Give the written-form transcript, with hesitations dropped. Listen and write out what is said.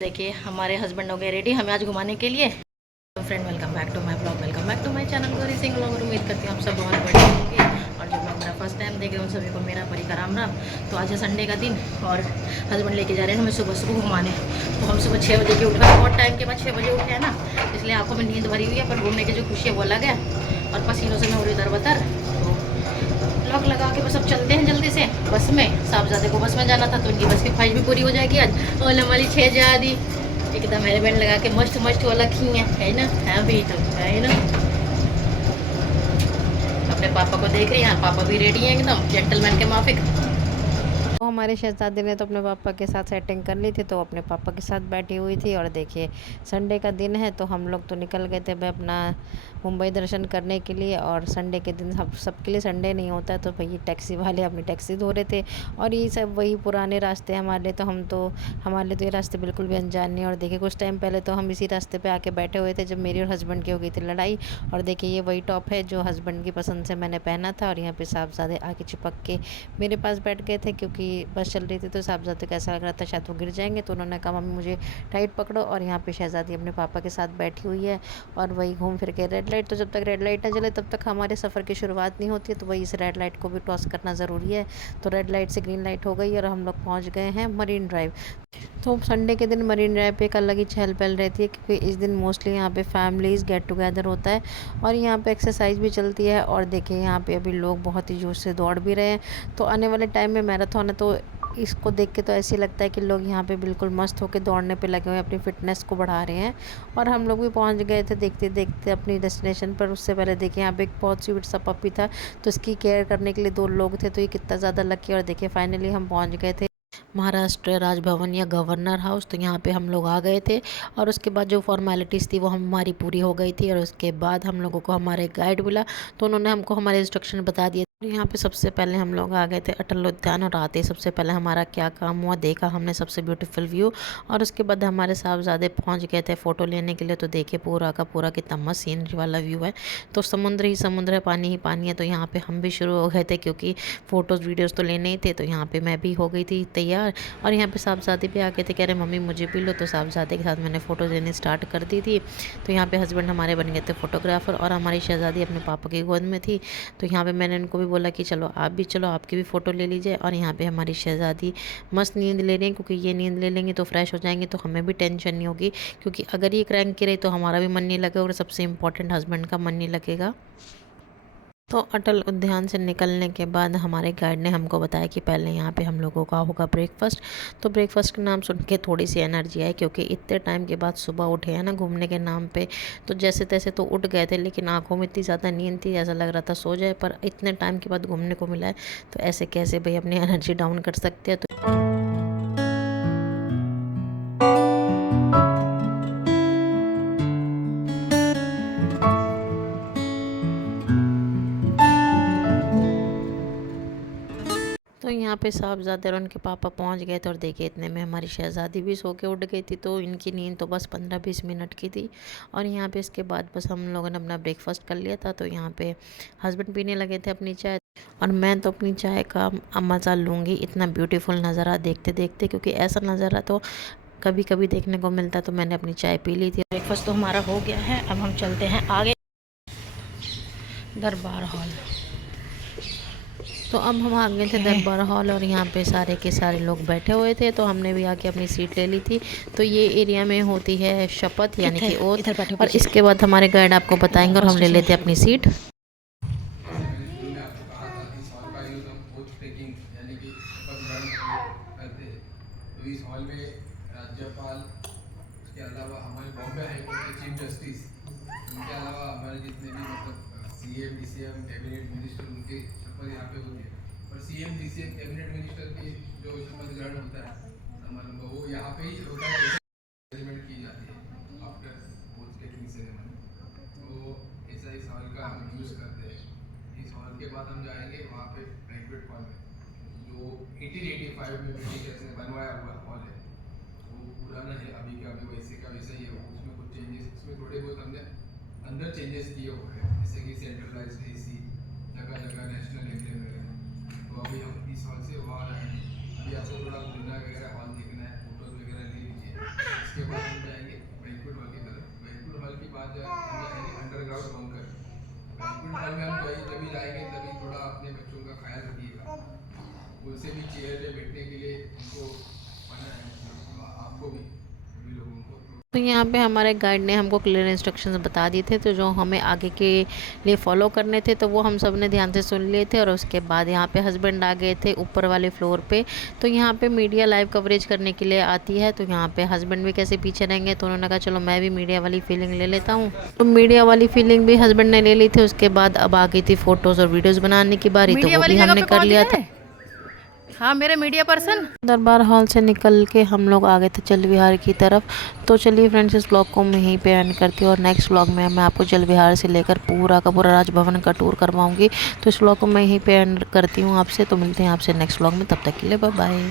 देखिए हमारे हस्बैंड हो गए रेडी हमें आज घुमाने के लिए। तो friend welcome back to my blog, welcome back to my channel Gauri Singh blog. और उम्मीद करती हूँ आप सब बहुत बढ़िया होंगे। और जो लोग मेरा फर्स्ट टाइम देख रहे हैं उन सभी को मेरा परिका राम राम। तो आज है संडे का दिन और हस्बैंड लेके जा रहे हैं हमें सुबह सुबह घुमाने। तो हम सुबह 6 बजे के उठ गए, बहुत टाइम के बाद 6 बजे उठे हैं ना, इसलिए आंखों में नींद भरी हुई है, पर घूमने की जो खुशी है वो अलग है। और पसीनों से मैं उड़ी दरबतर। तो लॉक लगा के बस अब चलते हैं जल्दी से बस में। साहबजादे को बस में जाना था तो उनकी बस की ख्वाहिश भी पूरी हो जाएगी आज। और हमारी 6 जा दी एकदम हेलमेट लगा के मस्त मस्त वाला खी है ना। है भी तो है ना। अपने पापा को देख रही हैं, पापा भी रेडी हैं एकदम जेंटलमैन के माफिक। तो हमारे शहजादे ने तो अपने पापा के साथ सेटिंग कर ली थी, तो अपने पापा के साथ बैठी हुई थी। और देखिए संडे का दिन है तो हम लोग तो निकल गए थे भाई अपना मुंबई दर्शन करने के लिए। और संडे के दिन सब सबके लिए संडे नहीं होता है, तो भाई टैक्सी वाले अपनी टैक्सी धो रहे थे। और ये सब वही पुराने रास्ते हमारे लिए, तो हमारे लिए तो ये रास्ते बिल्कुल भी अनजान नहीं। और देखिए कुछ टाइम पहले तो हम इसी रास्ते पे आके बैठे हुए थे जब मेरी और हस्बैंड की हो गई थी लड़ाई। और देखिए ये वही टॉप है जो हस्बैंड की पसंद से मैंने पहना था। और यहाँ पे साहबजादे आके चिपक के मेरे पास बैठ गए थे, क्योंकि बस चल रही थी तो साहबजादे को ऐसा लग रहा था शायद वो गिर जाएंगे। तो उन्होंने कहा मम्मी मुझे टाइट पकड़ो। और यहाँ पे शहजादी अपने पापा के साथ बैठी हुई है। और वही घूम फिर के रेड लाइट, तो जब तक रेड लाइट ना जले तब तक हमारे सफ़र की शुरुआत नहीं होती है, तो वही इस रेड लाइट को भी क्रॉस करना ज़रूरी है। तो रेड लाइट से ग्रीन लाइट हो गई और हम लोग पहुँच गए हैं मरीन ड्राइव। तो संडे के दिन मरीन ड्राइव पे एक अलग ही चहल पहल रहती है, क्योंकि इस दिन मोस्टली यहाँ पे फैमिलीज़ गेट टुगेदर होता है। और यहाँ पे एक्सरसाइज भी चलती है। और देखिए यहाँ पे अभी लोग बहुत ही जोश से दौड़ भी रहे हैं। तो आने वाले टाइम में मैराथन है, तो इसको देख के तो ऐसे लगता है कि लोग यहाँ पे बिल्कुल मस्त होकर दौड़ने पे लगे हुए हैं, अपनी फ़िटनेस को बढ़ा रहे हैं। और हम लोग भी पहुँच गए थे देखते देखते अपनी डेस्टिनेशन पर। उससे पहले देखिए यहाँ पे एक बहुत स्वीट सा पप्पी था, तो इसकी केयर करने के लिए 2 लोग थे, तो ये कितना ज़्यादा लकी। और देखिए फाइनली हम पहुँच गए थे महाराष्ट्र राजभवन या गवर्नर हाउस। तो यहाँ पे हम लोग आ गए थे। और उसके बाद जो फॉर्मेलिटीज़ थी वो हमारी पूरी हो गई थी। और उसके बाद हम लोगों को हमारे गाइड मिला, तो उन्होंने हमको हमारे इंस्ट्रक्शन बता दिए। यहाँ पे सबसे पहले हम लोग आ गए थे अटल उद्यान। और आते ही सबसे पहले हमारा क्या काम हुआ, देखा हमने सबसे ब्यूटीफुल व्यू। और उसके बाद हमारे साहबजादे पहुँच गए थे फ़ोटो लेने के लिए। तो देखिए पूरा का पूरा कितना मस्त सीनरी वाला व्यू है। तो समुद्र ही समुद्र है, पानी ही पानी है। तो यहाँ पे हम भी शुरू हो गए थे, क्योंकि फ़ोटोज़ वीडियोज़ तो लेने ही थे। तो यहाँ पे मैं भी हो गई थी तैयार। और यहाँ पे साहबजादे भी आ गए थे, कह रहे मम्मी मुझे भी लो। तो साहबजादे के साथ मैंने फ़ोटो लेनी स्टार्ट कर दी थी। तो यहाँ पे हस्बैंड हमारे बन गए थे फ़ोटोग्राफ़र। और हमारी शहज़ादी अपने पापा की गोद में थी। तो यहाँ पे मैंने उनको भी बोला कि चलो आप भी चलो, आपकी भी फ़ोटो ले लीजिए। और यहाँ पे हमारी शहज़ादी मस्त नींद ले रही हैं, क्योंकि ये नींद ले लेंगी तो फ्रेश हो जाएंगी, तो हमें भी टेंशन नहीं होगी। क्योंकि अगर ये क्रैंक की रही तो हमारा भी मन नहीं लगेगा, और सबसे इम्पोर्टेंट हस्बैंड का मन नहीं लगेगा। तो अटल उद्यान से निकलने के बाद हमारे गाइड ने हमको बताया कि पहले यहाँ पे हम लोगों का होगा ब्रेकफास्ट। तो ब्रेकफास्ट का नाम सुन के थोड़ी सी एनर्जी आई, क्योंकि इतने टाइम के बाद सुबह उठे हैं ना घूमने के नाम पे। तो जैसे तैसे तो उठ गए थे, लेकिन आंखों में इतनी ज़्यादा नींद थी ऐसा लग रहा था सो जाए। पर इतने टाइम के बाद घूमने को मिला है, तो ऐसे कैसे भाई अपनी एनर्जी डाउन कर सकते हैं। तो यहाँ पे साहबजादे और उनके पापा पहुँच गए थे। और देखिए इतने में हमारी शहज़ादी भी सो के उठ गई थी, तो इनकी नींद तो बस 15-20 मिनट की थी। और यहाँ पे इसके बाद बस हम लोगों ने अपना ब्रेकफास्ट कर लिया था। तो यहाँ पे हस्बैंड पीने लगे थे अपनी चाय, और मैं तो अपनी चाय का मज़ा लूँगी इतना ब्यूटीफुल नज़ारा देखते देखते, क्योंकि ऐसा नज़ारा तो कभी कभी देखने को मिलता। तो मैंने अपनी चाय पी ली थी। ब्रेकफास्ट तो हमारा हो गया है, अब हम चलते हैं आगे दरबार हॉल। तो अब हम आ गए थे दरबार हॉल, और यहाँ पे सारे के सारे लोग बैठे हुए थे। तो हमने भी आके अपनी सीट ले ली थी। तो ये एरिया में होती है शपथ यानी कि ओथ। और इसके बाद हमारे गाइड आपको बताएंगे, और हम ले लेते हैं अपनी सीट। राज्यपाल, उसके अलावा हमारे बॉम्बे हाई कोर्ट के चीफ जस्टिस, उनके अलावा हमारे जितने भी मतलब सीएम डीसीएम कैबिनेट मिनिस्टर उनकी शपथ यहाँ पे होती है। और सीएम डीसीएम कैबिनेट मिनिस्टर की जो शपथ ग्रहण होता है मतलब वो यहाँ पे ही होता है, सेलिब्रेट की जाती है आफ्टर ओथ टेकिंग सेरेमनी। तो ऐसा इस हॉल का हम यूज़ करते हैं। इस हॉल के बाद हम जाएंगे वहाँ पे बैंक्वेट हॉल में, जो 1885 में ब्रिटिशर्स ने बनवाया हुआ हॉल है। वो पुराना है, अभी का अभी वैसे का वैसा ही है। उसमें कुछ चेंजेस, उसमें थोड़े बहुत हमने अंदर चेंजेस किए हुए हैं, जैसे कि सेंट्रलाइज एसी, जगह जगह नेशनल एंथम वगैरह। तो अभी हम इस हॉल से वहाँ आए हैं। अभी आपको थोड़ा घूमना वगैरह हॉल देखना है, फोटोज वगैरह ले लीजिए। उसके बाद हम जाएंगे बैंक्वेट हॉल की तरफ। बैंक्वेट हॉल की बाद हम जाएंगे अंडरग्राउंड बंकर। बैंक्वेट हॉल में हम जब जाएंगे तभी थोड़ा अपने बच्चों का ख्याल रखिएगा, उनसे भी चेयर पे बैठने के लिए उनको मना है, आपको भी सभी लोगों को। तो यहाँ पे हमारे गाइड ने हमको क्लियर इंस्ट्रक्शंस बता दिए थे, तो जो हमें आगे के लिए फॉलो करने थे तो वो हम सब ने ध्यान से सुन लिए थे। और उसके बाद यहाँ पे हस्बैंड आ गए थे ऊपर वाले फ्लोर पे। तो यहाँ पे मीडिया लाइव कवरेज करने के लिए आती है, तो यहाँ पे हस्बैंड भी कैसे पीछे रहेंगे, तो उन्होंने कहा चलो मैं भी मीडिया वाली फीलिंग ले लेता हूँ। तो मीडिया वाली फीलिंग भी हस्बैंड ने ले ली थी। उसके बाद अब आ गई थी फ़ोटोज़ और वीडियोज़ बनाने की बारी, तो मीडिया वो वाली भी जगह हमने पे कर कौन लिया दिया था। है? हाँ, मेरे मीडिया पर्सन। दरबार हॉल से निकल के हम लोग आ गए थे जल विहार की तरफ। तो चलिए फ्रेंड्स, इस ब्लॉग को मैं यहीं पे एंड करती हूँ और नेक्स्ट ब्लॉग में मैं आपको जल विहार से लेकर पूरा का पूरा राजभवन का टूर करवाऊंगी। तो इस ब्लॉग को मैं यहीं पे एंड करती हूँ आपसे। तो मिलते हैं आपसे नेक्स्ट ब्लॉग में, तब तक के लिए बाय बाय।